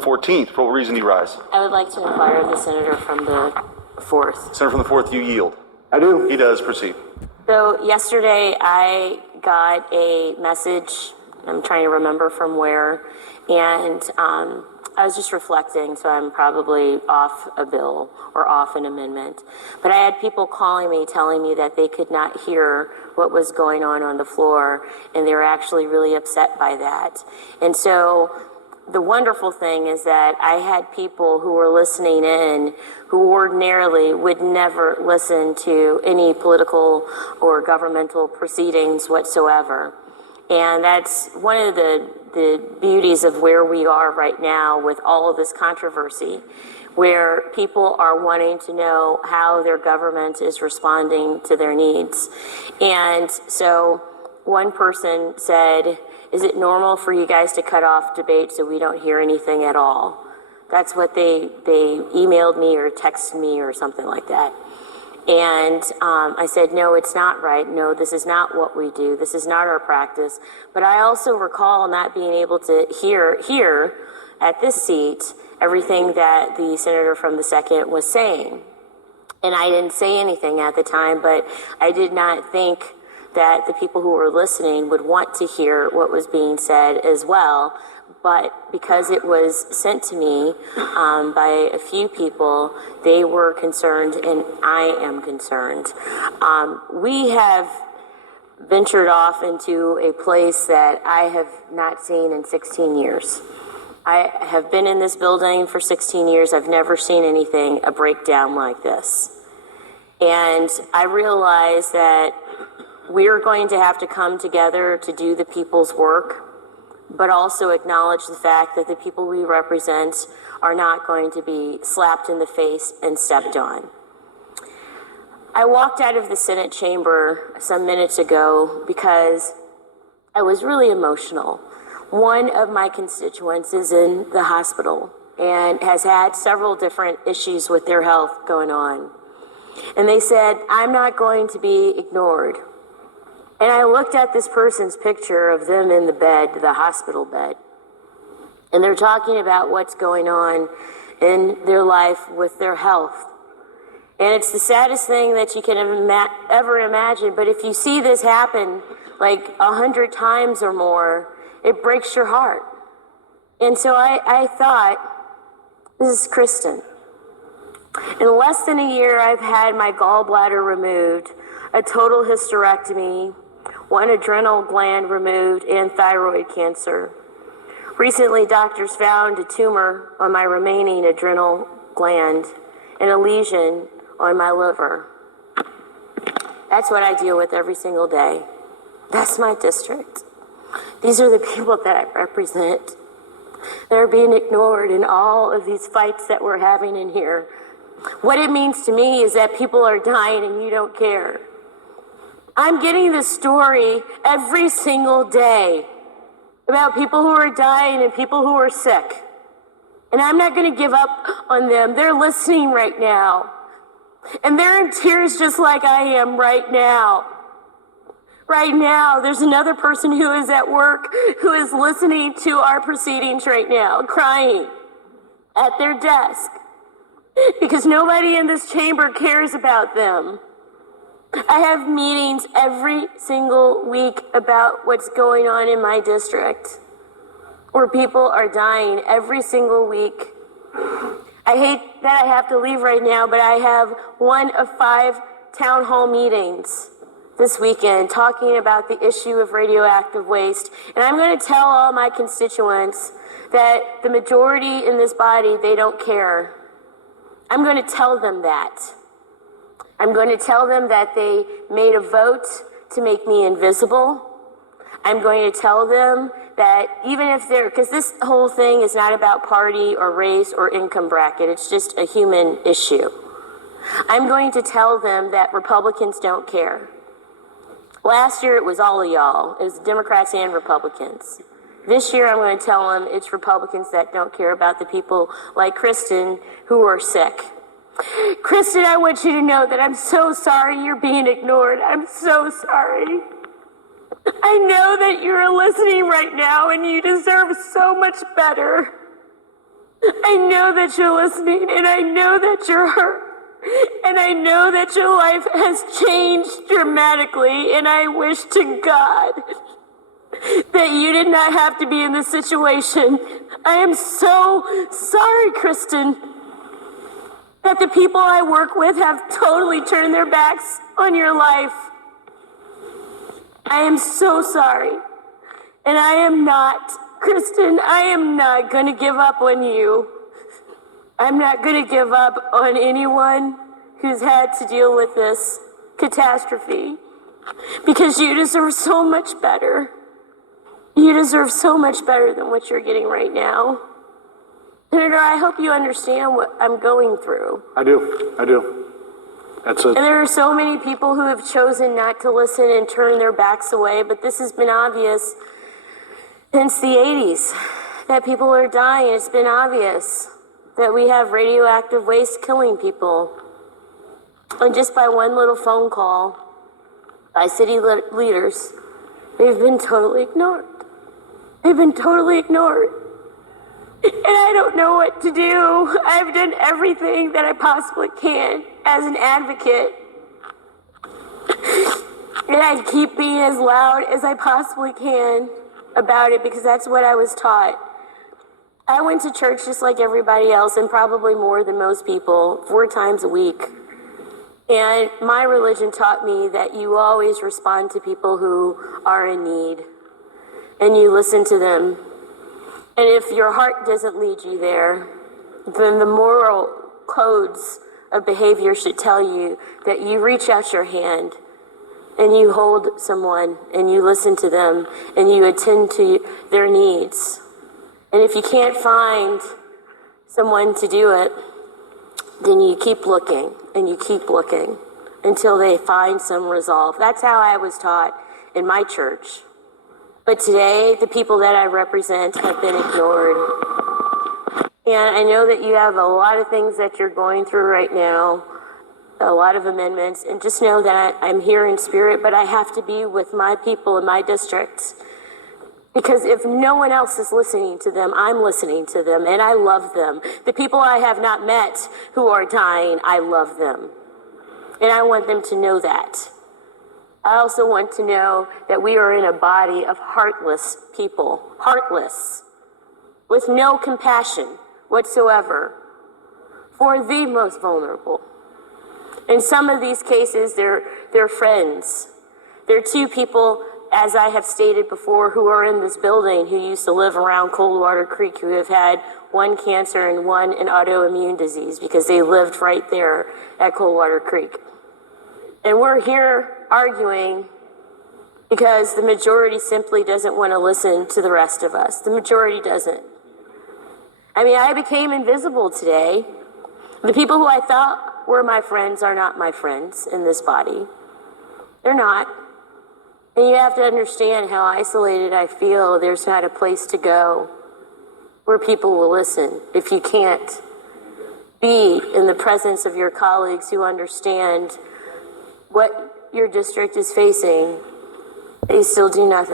14th. For what reason do you rise? I would like to inquire of the senator from the 4th. Senator from the 4th, you yield. I do. He does. Proceed. So yesterday I got a message, I'm trying to remember from where, and I was just reflecting, so I'm probably off a bill or off an amendment. But I had people calling me, telling me that they could not hear what was going on the floor, and they were actually really upset by that. And so the wonderful thing is that I had people who were listening in who ordinarily would never listen to any political or governmental proceedings whatsoever. And that's one of the beauties of where we are right now with all of this controversy, where people are wanting to know how their government is responding to their needs. And so one person said, "Is it normal for you guys to cut off debate so we don't hear anything at all?" That's what they emailed me or texted me or something like that. And I said, no, it's not right. No, this is not what we do. This is not our practice. But I also recall not being able to hear at this seat everything that the senator from the 2nd was saying. And I didn't say anything at the time, but I did not think that the people who were listening would want to hear what was being said as well. But because it was sent to me by a few people, they were concerned, and I am concerned. We have ventured off into a place that I have not seen in 16 years. I have been in this building for 16 years. I've never seen a breakdown like this. And I realize that we're going to have to come together to do the people's work, but also acknowledge the fact that the people we represent are not going to be slapped in the face and stepped on. I walked out of the Senate chamber some minutes ago because I was really emotional. One of my constituents is in the hospital and has had several different issues with their health going on. And they said, "I'm not going to be ignored." And I looked at this person's picture of them in the bed, the hospital bed, and they're talking about what's going on in their life with their health. And it's the saddest thing that you can ever imagine, but if you see this happen like 100 times or more, it breaks your heart. And so I thought, this is Kristen. In less than a year, I've had my gallbladder removed, a total hysterectomy, one adrenal gland removed, and thyroid cancer. Recently, doctors found a tumor on my remaining adrenal gland and a lesion on my liver. That's what I deal with every single day. That's my district. These are the people that I represent. They're being ignored in all of these fights that we're having in here. What it means to me is that people are dying and you don't care. I'm getting this story every single day about people who are dying and people who are sick. And I'm not going to give up on them. They're listening right now. And they're in tears just like I am right now. Right now, there's another person who is at work who is listening to our proceedings right now, crying at their desk because nobody in this chamber cares about them. I have meetings every single week about what's going on in my district, where people are dying every single week. I hate that I have to leave right now, but I have one of 5 town hall meetings this weekend talking about the issue of radioactive waste. And I'm going to tell all my constituents that the majority in this body, they don't care. I'm going to tell them that. I'm going to tell them that they made a vote to make me invisible. I'm going to tell them that even if because this whole thing is not about party or race or income bracket, it's just a human issue. I'm going to tell them that Republicans don't care. Last year, it was all of y'all. It was Democrats and Republicans. This year, I'm going to tell them it's Republicans that don't care about the people like Kristen who are sick. Kristen, I want you to know that I'm so sorry you're being ignored. I'm so sorry. I know that you're listening right now and you deserve so much better. I know that you're listening, and I know that you're hurt, and I know that your life has changed dramatically, and I wish to God that you did not have to be in this situation. I am so sorry, Kristen, that the people I work with have totally turned their backs on your life. I am so sorry. And I am not, Kristen, I am not going to give up on you. I'm not going to give up on anyone who's had to deal with this catastrophe, because you deserve so much better. You deserve so much better than what you're getting right now. Senator, I hope you understand what I'm going through. I do. That's it. And there are so many people who have chosen not to listen and turn their backs away, but this has been obvious since the 80s, that people are dying. It's been obvious that we have radioactive waste killing people. And just by one little phone call by city leaders, they've been totally ignored. They've been totally ignored. And I don't know what to do. I've done everything that I possibly can as an advocate. And I keep being as loud as I possibly can about it, because that's what I was taught. I went to church just like everybody else, and probably more than most people, 4 times a week. And my religion taught me that you always respond to people who are in need, and you listen to them. And if your heart doesn't lead you there, then the moral codes of behavior should tell you that you reach out your hand and you hold someone and you listen to them and you attend to their needs. And if you can't find someone to do it, then you keep looking and you keep looking until they find some resolve. That's how I was taught in my church. But today, the people that I represent have been ignored. And I know that you have a lot of things that you're going through right now, a lot of amendments, and just know that I'm here in spirit, but I have to be with my people in my district. Because if no one else is listening to them, I'm listening to them, and I love them. The people I have not met who are dying, I love them. And I want them to know that. I also want to know that we are in a body of heartless people, heartless, with no compassion whatsoever for the most vulnerable. In some of these cases, they're friends. They're 2 people, as I have stated before, who are in this building who used to live around Coldwater Creek, who have had 1 cancer and 1 an autoimmune disease because they lived right there at Coldwater Creek. And we're here arguing because the majority simply doesn't want to listen to the rest of us. The majority doesn't. I mean, I became invisible today. The people who I thought were my friends are not my friends in this body. They're not. And you have to understand how isolated I feel. There's not a place to go where people will listen. If you can't be in the presence of your colleagues who understand what your district is facing, they still do nothing.